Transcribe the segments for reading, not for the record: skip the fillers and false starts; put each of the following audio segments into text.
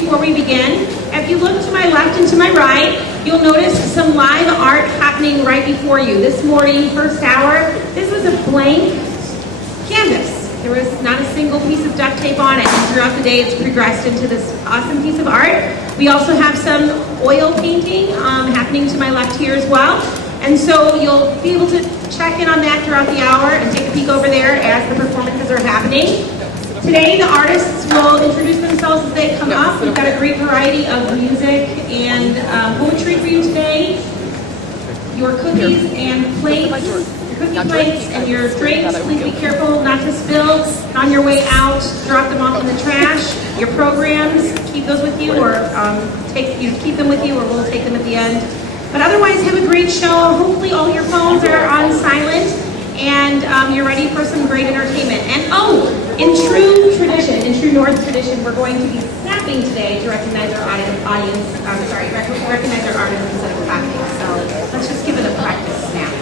before we begin. If you look to my left and to my right, you'll notice some live art happening right before you. This morning, first hour, this was a blank canvas. There was not a single piece of duct tape on it. And throughout the day, it's progressed into this awesome piece of art. We also have some oil painting happening to my left here as well. And so you'll be able to check in on that throughout the hour and take a peek over there as the performances are happening. Today, the artists will introduce themselves as they come up. We've got a great variety of music and poetry for you today. Your cookies and plates, your cookie plates and your drinks, please be careful not to spill. On your way out, drop them off in the trash. Your programs, keep those with you, or keep them with you, or we'll take them at the end. But otherwise, have a great show. Hopefully all your phones are on silent and you're ready for some great entertainment. And in true tradition, in true North tradition, we're going to be snapping today to recognize our recognize our artists instead of clapping. So let's just give it a practice snap.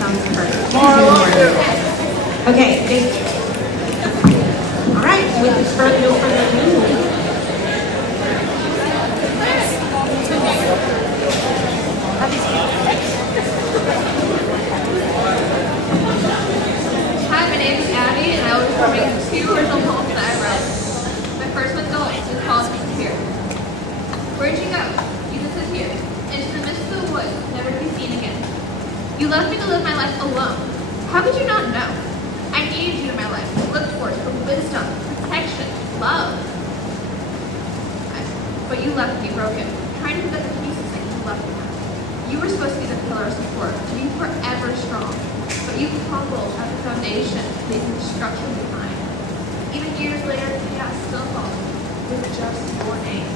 Sounds perfect. Okay, thank you. All right, with no further ado. Hi, my name is Abby, and I will be performing 2 original poems that I wrote. My first one is called Here. Where'd you go? Jesus is here. Into the midst of the woods, never to be seen again. You left me to live my life alone. How could you not know? I needed you in my life, looked for wisdom, protection, love. But you left me broken, trying to put the pieces that you left behind. You were supposed to be the pillar of support, to be forever strong. But you crumbled at the foundation, leaving destruction behind. Even years later, chaos still falls with just your name.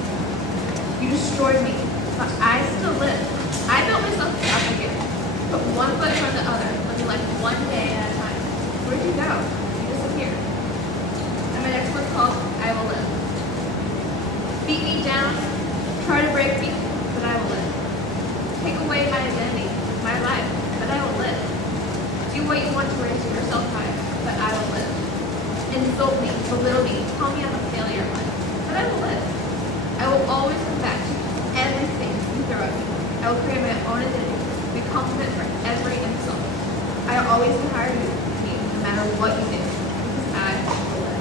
You destroyed me, but I still live. I built myself up again, put one foot from the other, living life one day at a time. Where'd you go? You disappeared. And my next one's called I Will Live. Beat me down, try to break me, but I will live. Take away my identity, my life, but I will live. Do what you want to raise yourself higher, but I will live. Insult me, belittle me, call me I'm a failure in life, but I will live. I will always come back to everything you throw at me. I will create my own identity, be confident for every insult. I will always be higher than me, no matter what you do, because I will live.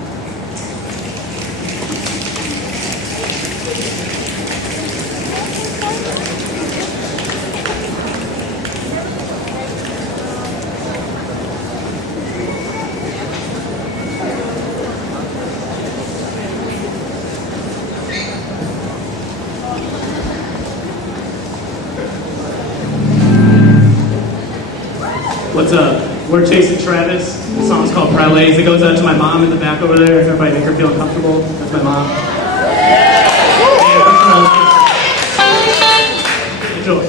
What's up? We're Chase and Travis. The song's called Pralets. It goes out to my mom in the back over there. If everybody make her feel comfortable, that's my mom. Enjoy.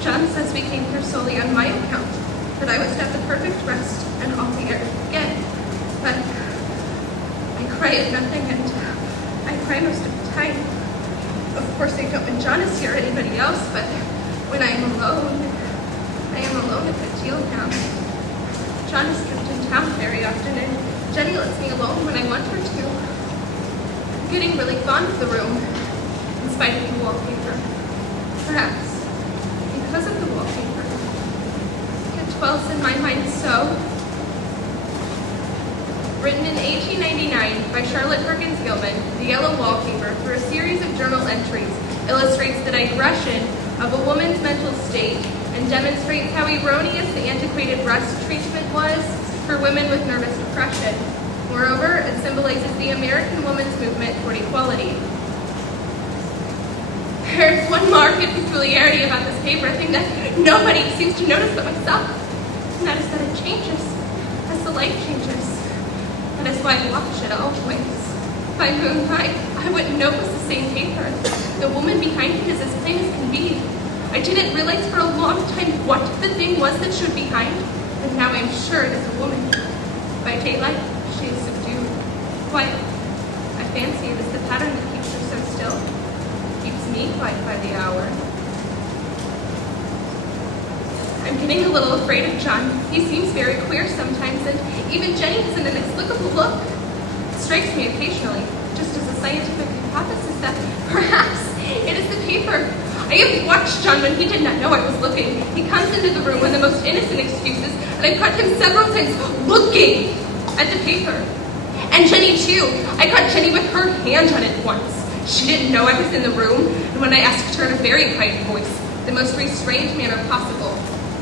John says we came here solely on my account, that I was to have the perfect rest and all the air again. But I cry at nothing, and I cry most of the time. Of course, I don't when John is here or anybody else, but when I am alone a good deal now. John is kept in town very often, and Jenny lets me alone when I want her to. I'm getting really fond of the room, in spite of the wallpaper. Perhaps because of the wallpaper. It dwells in my mind so. Written in 1899 by Charlotte Perkins Gilman, the yellow wallpaper, through a series of journal entries, illustrates the digression of a woman's mental state and demonstrates how erroneous the antiquated rest treatment was for women with nervous depression. Moreover, it symbolizes the American woman's movement toward equality. There's one marked peculiarity about this paper, a thing that nobody seems to notice but myself, and that is that it changes as the light changes. That is why I watch it always. By moonlight, I wouldn't know it was the same paper. The woman behind it is as plain as can be. I didn't realize for a long time what the thing was that showed behind, but now I am sure it is a woman. By daylight, she is subdued, quiet. I fancy it is the pattern that keeps her so still, keeps me quiet by the hour. I'm getting a little afraid of John. He seems very queer sometimes, and even Jenny has an inexplicable look. It strikes me occasionally, just as a scientific hypothesis, that perhaps it is the paper. I have watched John when he did not know I was looking. He comes into the room with the most innocent excuses, and I caught him several times looking at the paper. And Jenny too. I caught Jenny with her hand on it once. She didn't know I was in the room, and when I asked her in a very high voice, the most restrained manner possible,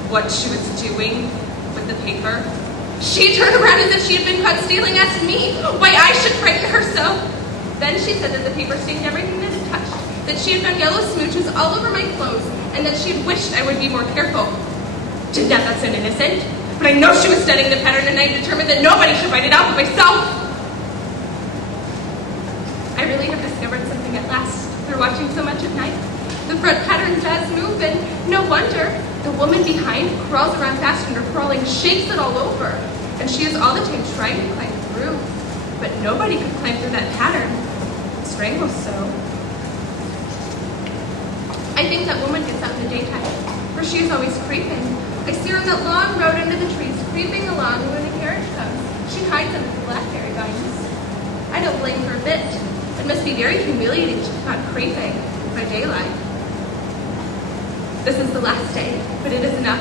what she was doing with the paper, she turned around as if she had been caught stealing, asked me why I should frighten her so. Then she said that the paper stained everything that it touched, that she had found yellow smooches all over my clothes, and that she had wished I would be more careful. Did that sound innocent? But I know she was studying the pattern, and I determined that nobody should write it out but myself. I really have discovered something at last through watching so much at night. The front pattern does move, and no wonder. The woman behind crawls around fast under crawling, shakes it all over, and she is all the time trying to climb through. But nobody could climb through that pattern. Strangles so. I think that woman gets out in the daytime, for she is always creeping. I see her on that long road under the trees, creeping along, and when the carriage comes, she hides under the blackberry vines. I don't blame her a bit. It must be very humiliating to be caught creeping by daylight. This is the last day, but it is enough.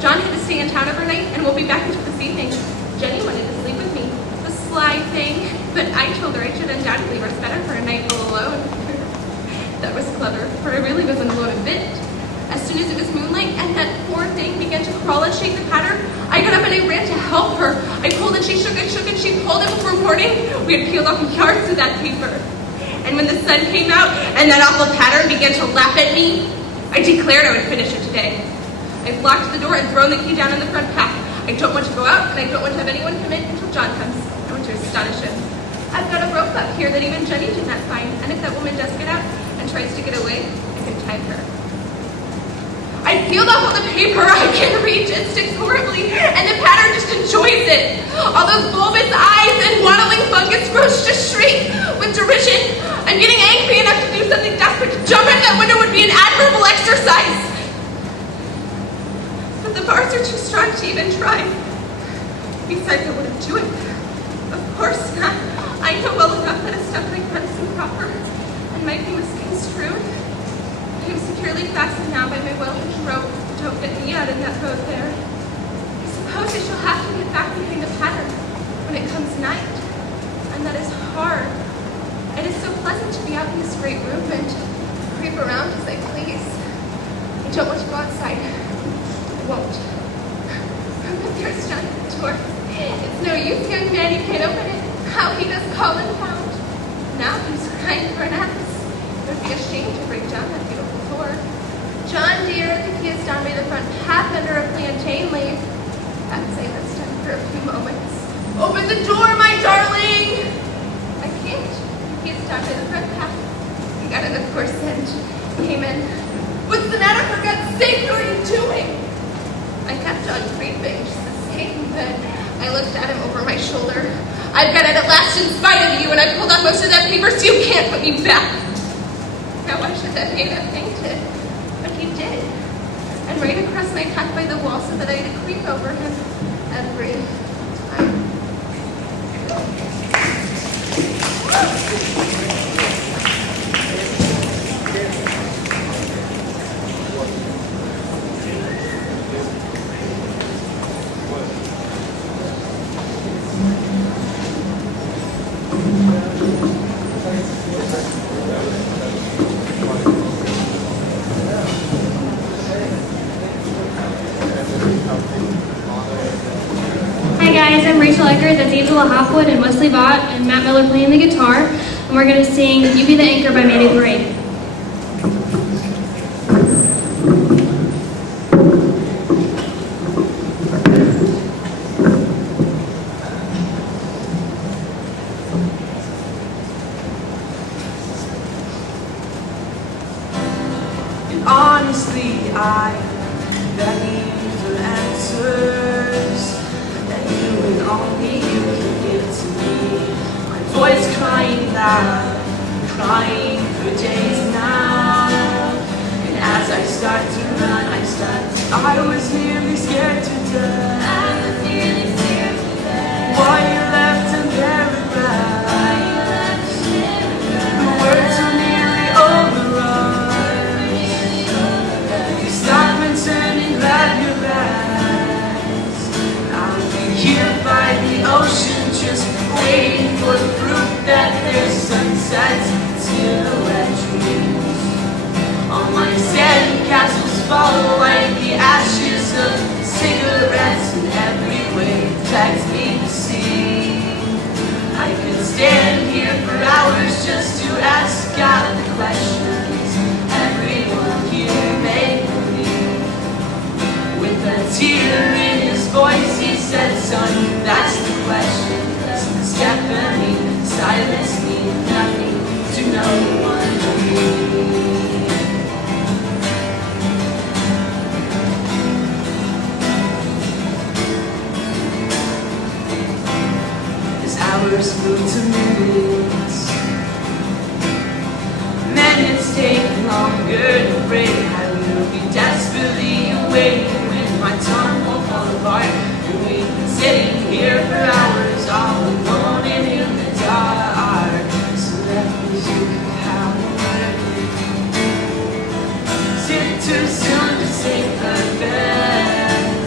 John had to stay in town overnight and won't be back until this evening. Jenny wanted to sleep with me, the sly thing, but I told her I should undoubtedly rest better for a night all alone. That was clever, for I really wasn't alone a bit. As soon as it was moonlight and that poor thing began to crawl and shake the pattern, I got up and I ran to help her. I pulled and she shook and she pulled, and before morning, we had peeled off yards of that paper. And when the sun came out and that awful pattern began to laugh at me, I declared I would finish it today. I've locked the door and thrown the key down in the front path. I don't want to go out, and I don't want to have anyone come in until John comes. I want to astonish him. I've got a rope up here that even Jenny did not find, and if that woman does get out and tries to get away, I can tie her. I peeled off all the paper. I can reach. It's strong to even try. Besides, I wouldn't do it. Of course not. I know well enough that a step like that is improper and might be misconstrued. I am securely fastened now by my well-hinged rope. Don't get me out in that road there. I suppose I shall have to get back behind the pattern when it comes night. And that is hard. It is so pleasant to be out in this great room and creep around as I please. I don't want to go outside. I won't. But there's John at the door. It's no use, young man, you can't open it. How he does call and pound. Now he's crying for an ass. It would be a shame to break down that beautiful door. John, dear, I think he is down by the front path under a plantain leaf. I'd say that's done for a few moments. Open the door, my darling! I can't. He is down by the front path. He got in, of course, and came in. What's the matter? For God's sake, what are you doing? I kept on creeping, just the same, but I looked at him over my shoulder. I've got it at last in spite of you, and I pulled off most of that paper so you can't put me back. Now why should that make have fainted? But he did. And right across my path by the wall so that I had to creep over him every time. That's Angela Hopwood and Wesley Bott and Matt Miller playing the guitar, and we're going to sing You Be the Anchor by Mayday Parade. And honestly, I begging for answers. Only you can give to me. My voice crying loud, crying for days now. And as I start to run, I was nearly scared to death. Why you left and there around. The words are nearly overrun. You stop and turn and grab your bags. I'll be here by the ocean, just waiting for the proof that there's sunsets and silhouette dreams. All my sand castles fall like the ashes of cigarettes, and every wave drags me to sea. I could stand here for hours just to ask God the questions everyone here may believe. With a tear in his voice, he said, son, that's the question. Does the step me, silence mean nothing to no one but me? As hours move to minutes, minutes take longer to break. I will be desperately awaiting when my tongue will fall apart. And we've been sitting here for hours, all alone and in the dark. So let me see how is it too soon to say perfect?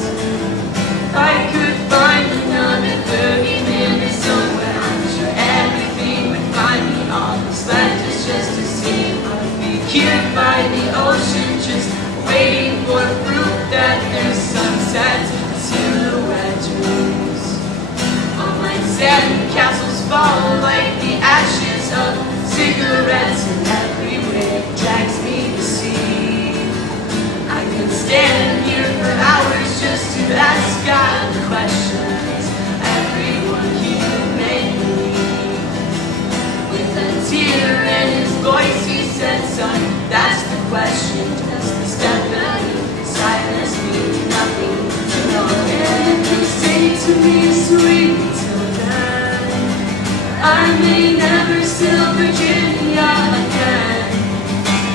If I could find another 30 minutes somewhere, I'm sure everything would find me. All that's left is just to see. I'll be here by the ocean, just waiting for proof that there's sunsets and silhouette dreams. All my sand castles fall like the ashes of cigarettes, and every wave drags me to sea. I could stand here for hours just to ask God the questions everyone here may believe. With a tear in his voice, he said, son, that's the question. Does the step silence mean nothing to no one? You say to me, sweet, till then I may never sail Virginia again.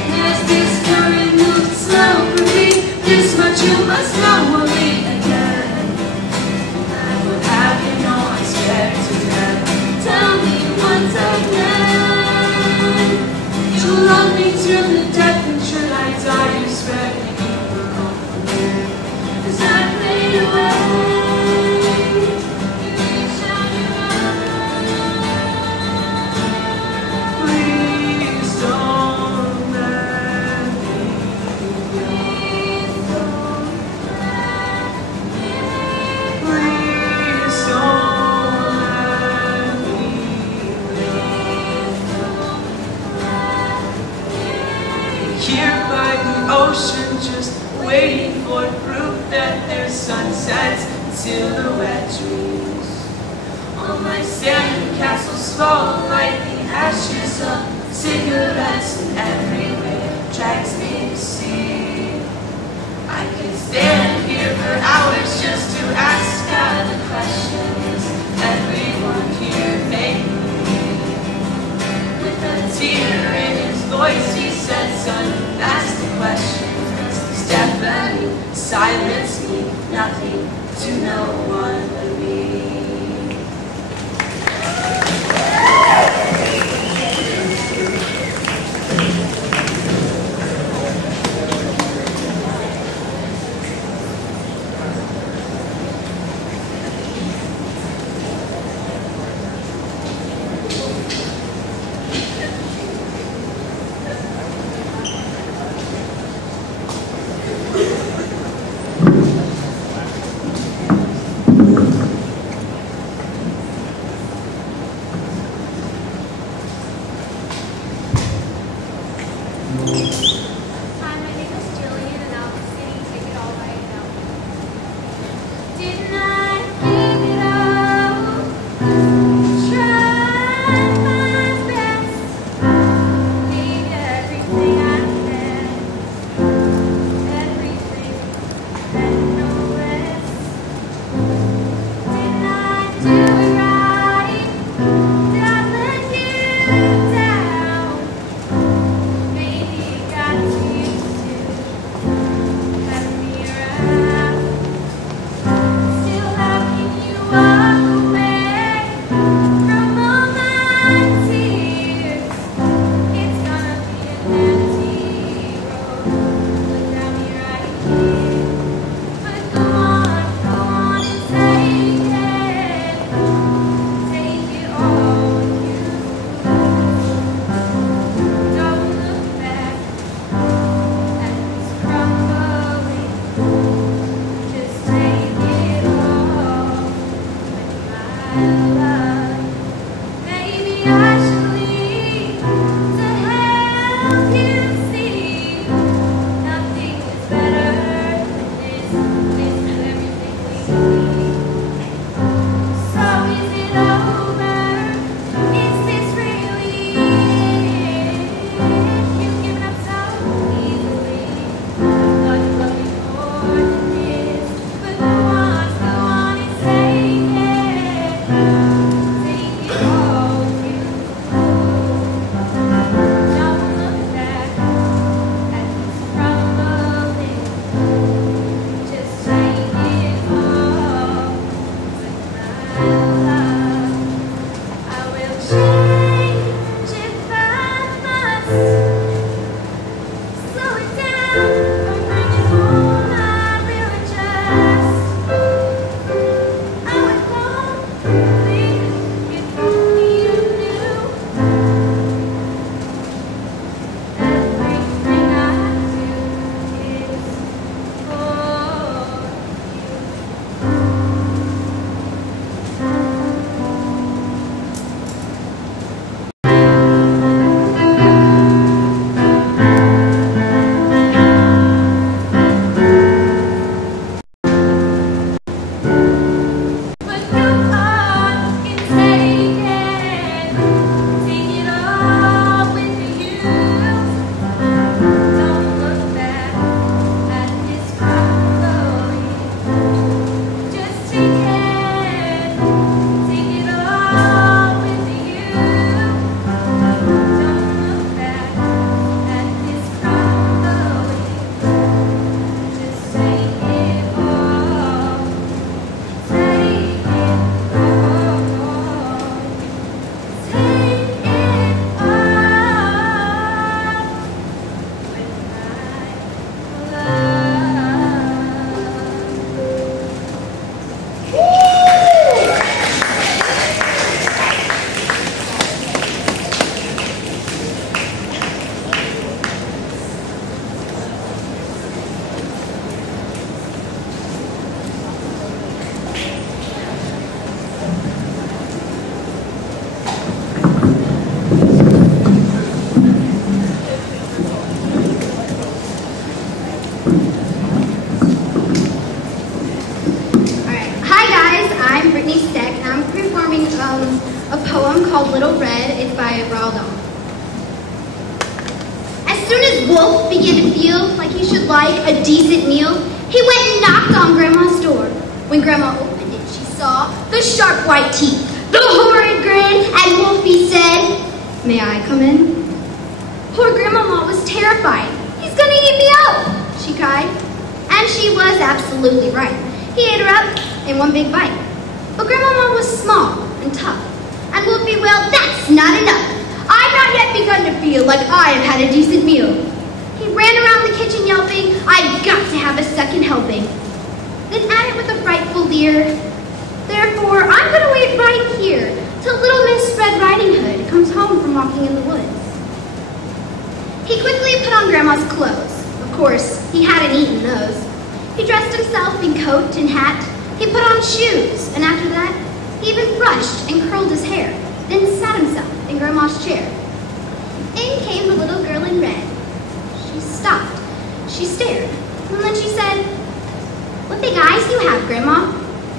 And as this current moves slow for me, this much you must know will meet again. sunsets and silhouette dreams. All my sand castles fall like the ashes of cigarettes, and every wave drags me to sea. I could stand here for hours just to ask God the questions everyone here may believe. With a tear in his voice, he said, "Son, that's the question. These deafening silence mean nothing to no one but me." Stack, and I'm performing a poem called Little Red. It's by Roald Dahl. As soon as Wolf began to feel like he should like a decent meal, he went and knocked on Grandma's door. When Grandma opened it, she saw the sharp white teeth, the horrid grin, and Wolfie said, "May I come in?" Poor Grandmama was terrified. "He's gonna eat me up," she cried. And she was absolutely right. He ate her up in one big bite. But Grandmama was small and tough. And Wolfie wailed, "That's not enough. I've not yet begun to feel like I have had a decent meal." He ran around the kitchen yelping, "I've got to have a second helping." Then added with a frightful leer, "Therefore, I'm going to wait right here till little Miss Red Riding Hood comes home from walking in the woods." He quickly put on Grandma's clothes. Of course, he hadn't eaten those. He dressed himself in coat and hat. He put on shoes, and after that, he even brushed and curled his hair, then sat himself in Grandma's chair. In came the little girl in red. She stopped. She stared, and then she said, "What big eyes you have, Grandma."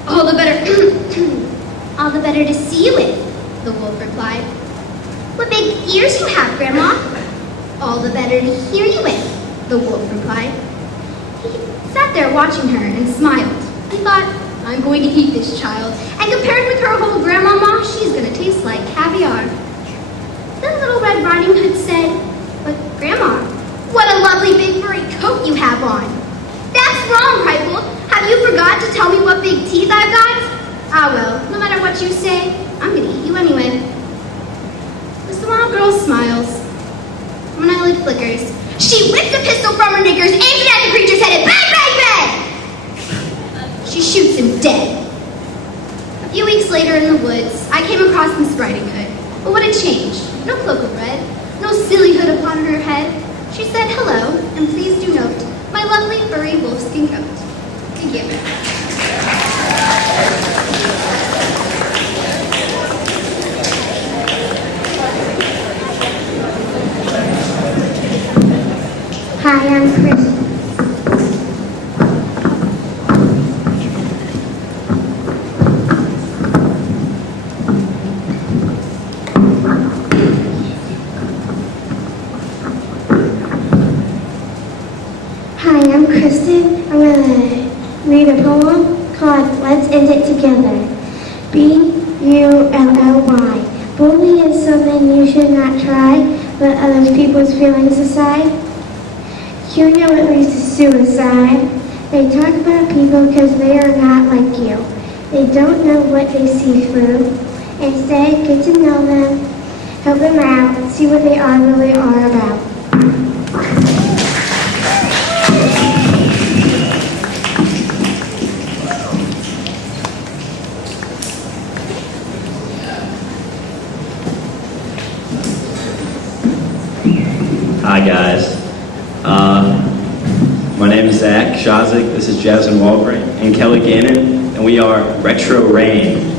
"All the better, all the better to see you with," the wolf replied. "What big ears you have, Grandma." "All the better to hear you with," the wolf replied. He sat there watching her and smiled and thought, "I'm going to eat this child, and compared with her whole grandmama, she's going to taste like caviar." Then Little Red Riding Hood said, "But Grandma, what a lovely big furry coat you have on." "That's wrong," cried Wolf. "Have you forgot to tell me what big teeth I've got?" "Ah well, no matter what you say, I'm going to eat you anyway." The small girl smiles. When I light flickers, she whips a pistol from her knickers, aims it at the creature's head, and bang, bang, bang! She shoots him dead. A few weeks later in the woods, I came across Miss Riding Hood. But what a change. No cloak of red, no silly hood upon her head. She said, "Hello, and please do note my lovely furry wolfskin coat." Thank you. Hi, I'm Chris. Hi, I'm Kristen. I'm going to read a poem called Let's End It Together. B-U-L-L-Y. Bullying is something you should not try, let other people's feelings aside. You know it leads to suicide. They talk about people because they are not like you. They don't know what they see through. Instead, get to know them, help them out, see what they really are about. Hi guys. My name is Zach Shazik, this is Jasmine Walgren and Kelly Gannon, and we are Retro Rain.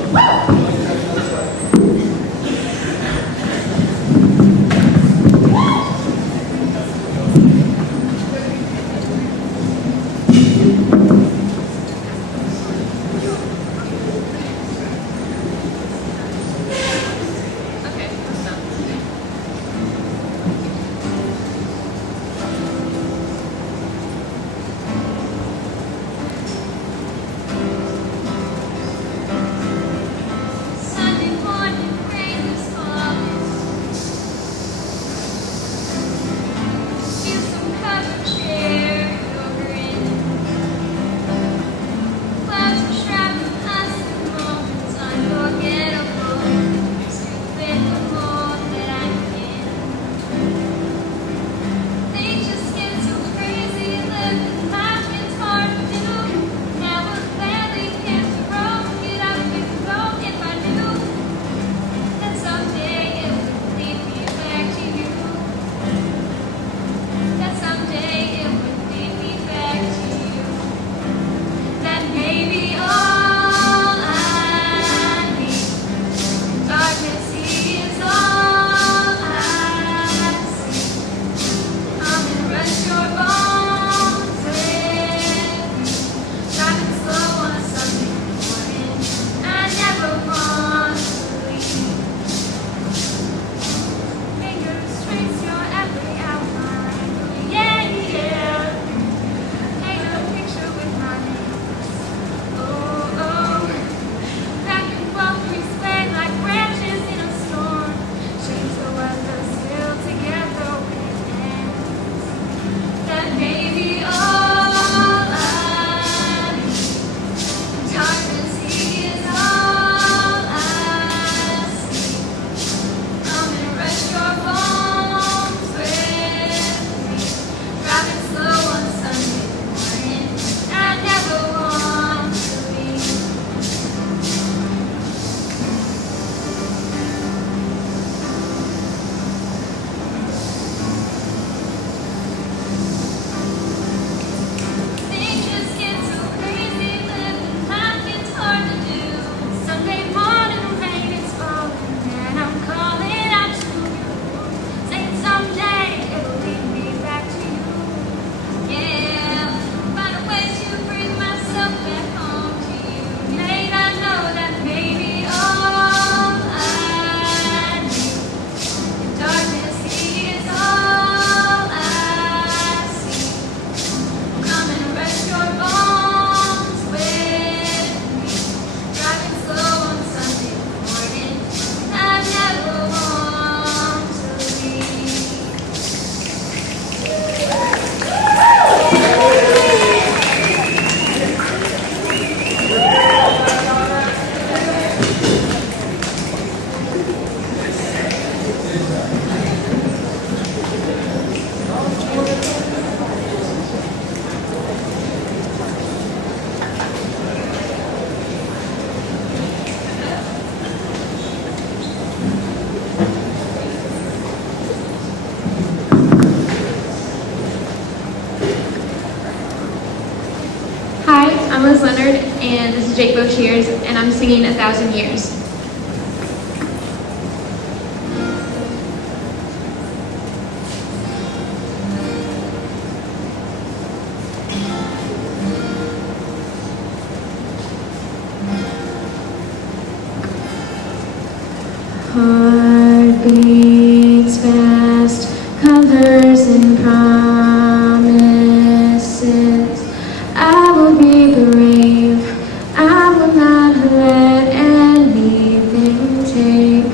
Jake Boshears, and I'm singing 1,000 Years. Heart beats fast, colors and promises. I will be brave, I will not let anything take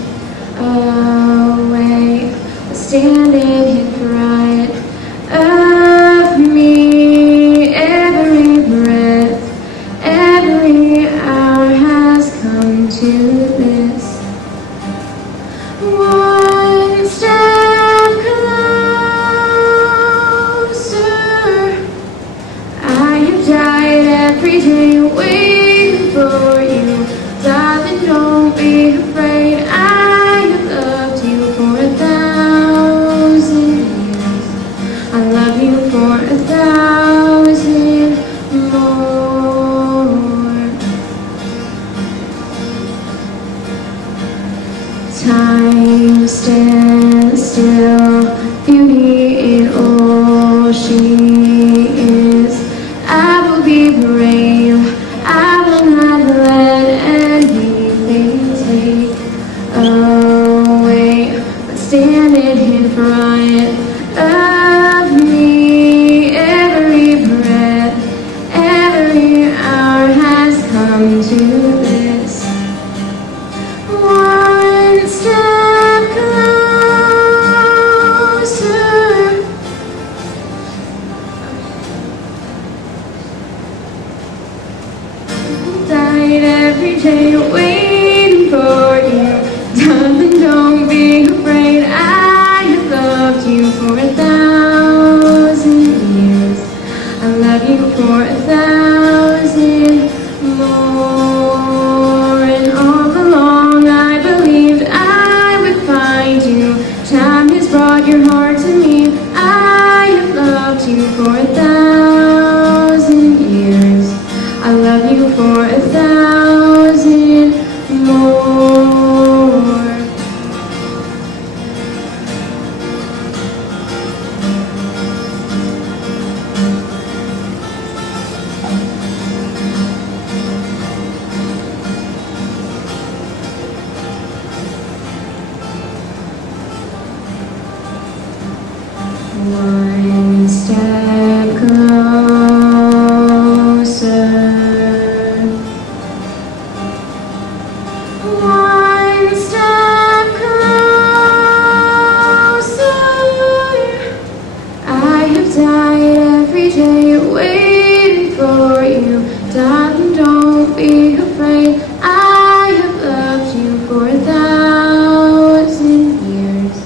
away the standing in front of me. Every breath, every hour has come to this. One step closer. I have died every day waiting for you. Darling, don't be afraid. I have loved you for 1,000 years. I love you for 1,000 more. Time stands still, beauty in all she is. I will be brave, I will not let anything take away what's standing in front of me. Every breath, every hour has come to this. One step closer. Died every day waiting for you. Darling, don't be afraid. I have loved you for 1,000 years. I love you for 1,000 more. And all along I believed I would find you. Time has brought your heart to me. I have loved you for 1,000 years. I love you for 1,000 more. One step closer. One step closer. I have died every day waiting for you. Darling, don't be afraid. I have loved you for 1,000 years.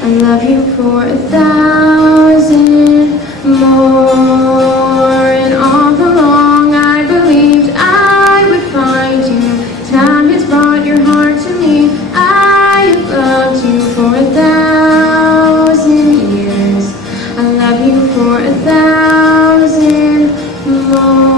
I love you for 1,000 more. And all along I believed I would find you. Time has brought your heart to me. I have loved you for 1,000 years. I love you for 1,000 more.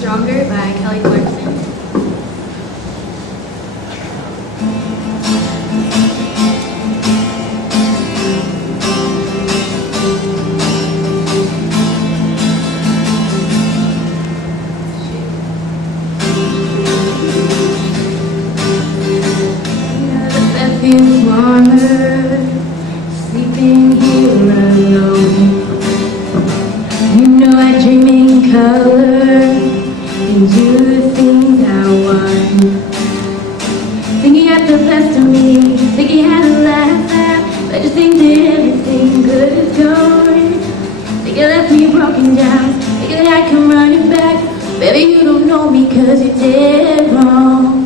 Stronger by Kelly Clarkson. That feels warmer, sleeping here alone. You know I dream in color, and you the things know me cause you did wrong.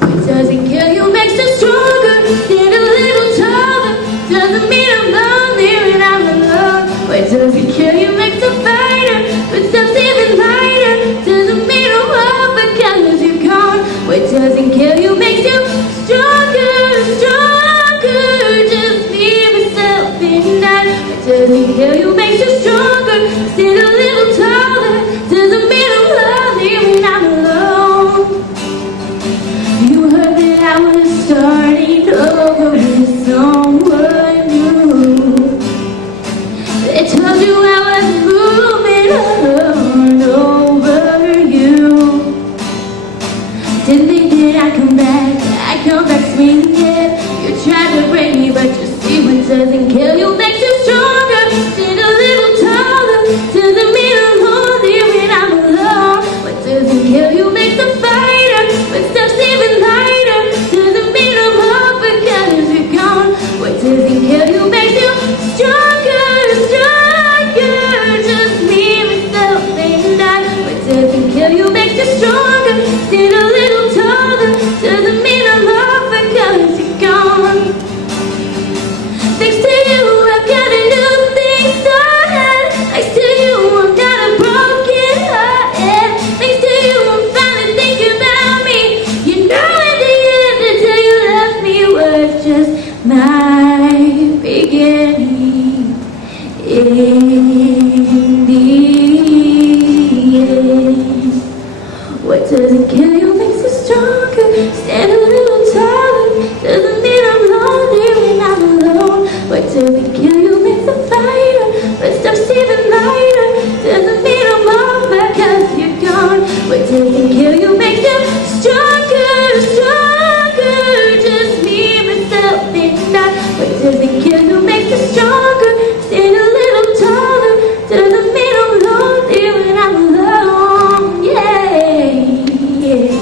What doesn't kill you makes you stronger. Stand a little taller. Doesn't mean I'm lonely when I'm alone. What doesn't kill you makes a fighter. But stuff's even lighter. Doesn't mean I'm overcome as you're gone. What doesn't kill you makes you stronger, stronger. Just me, myself, and I. What doesn't kill you makes you stronger. Stand a little taller. Doesn't mean I'm lonely when I'm alone. You heard that I was starting over with someone new. They told you I was moving on over you. Didn't think that I'd come back swinging. You tried to break me, but you see what doesn't kill you makes you stronger. Stand a little taller. Doesn't mean I'm lonely when I'm alone. What doesn't kill you makes a fighter. But stuff's even lighter. Doesn't mean I'm overcome as you're gone. What doesn't kill you makes you stronger, stronger. Just me, myself, and I. What doesn't kill you makes you stronger. Stand a little taller. Doesn't mean I'm overcome as you're gone. Thanks to you, I've got a new thing started. Thanks to you, I've got a broken heart. Thanks to you, I'm finally thinking about me. You know at the end until you left me was just my beginning. In the end, what doesn't kill you makes you stronger. Stand a little taller. Doesn't mean I'm lonely when I'm alone. What doesn't kill you makes a fighter. But stuff's even lighter. Doesn't mean I'm over cause you're gone. What doesn't kill you makes you stronger, stronger. Just me, myself, and I. What doesn't kill you makes you stronger. Stand a little taller. Doesn't mean I'm lonely when I'm alone. Yeah, yeah.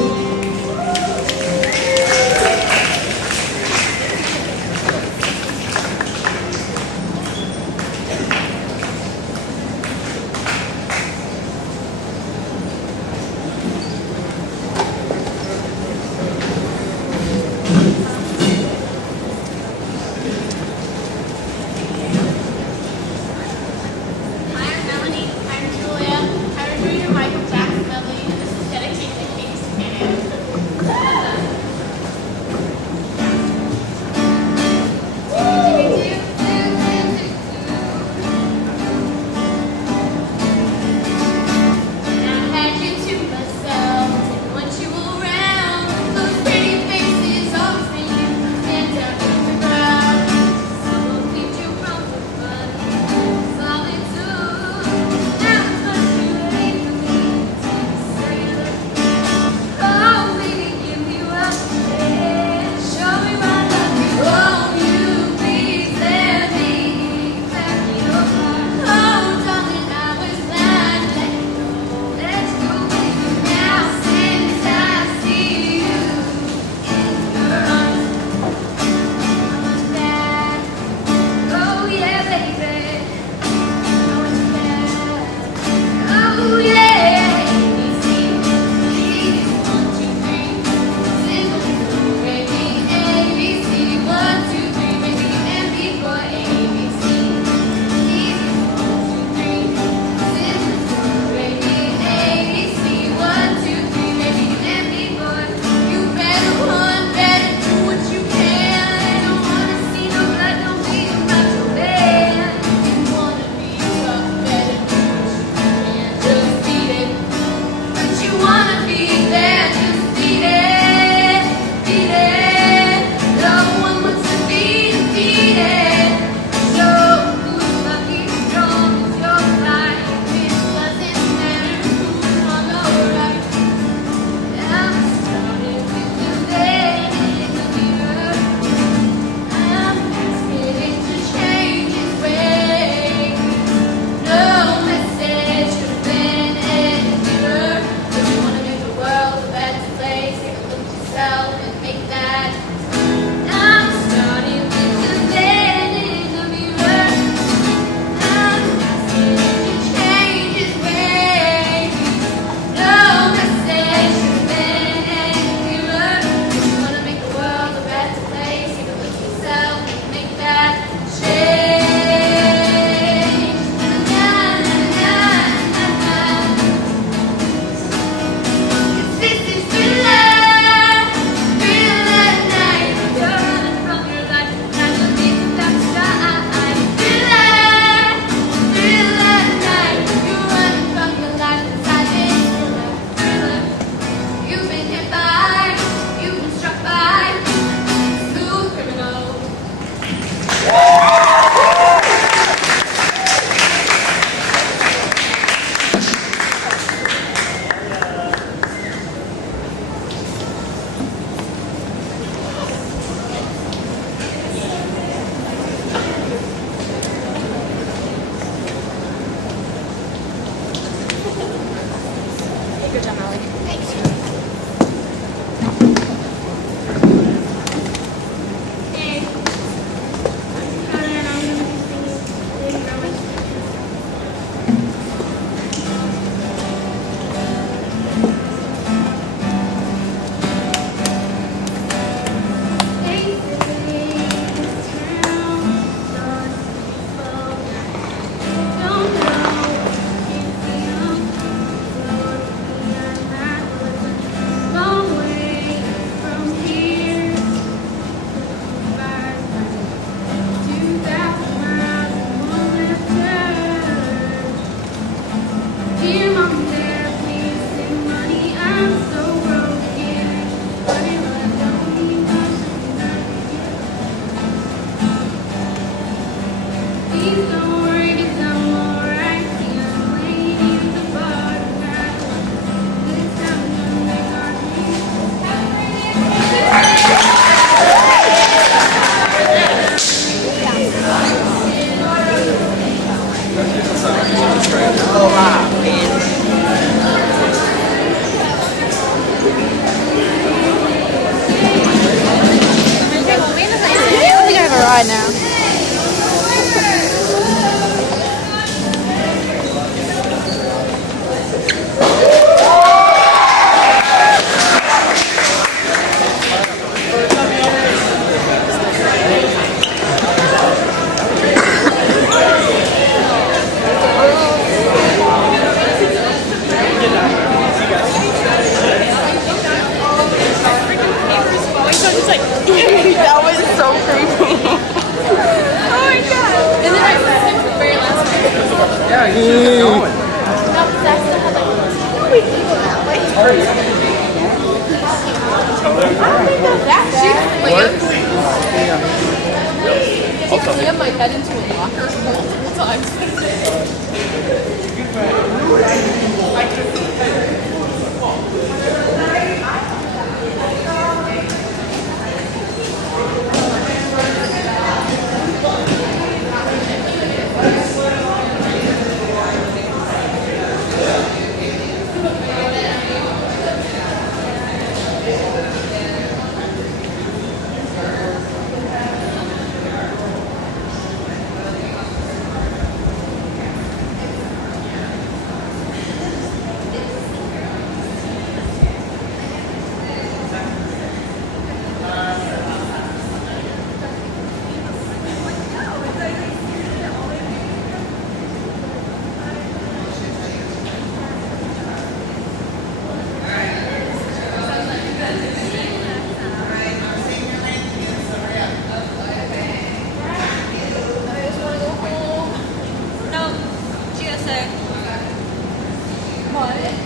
I know. That was so creepy. Oh my god. And then I was the very last one. Yeah, you should keep going. No, that's the head like, we evil now. Like, that's Liam. He slammed my head into a locker multiple times. No, GSA. What?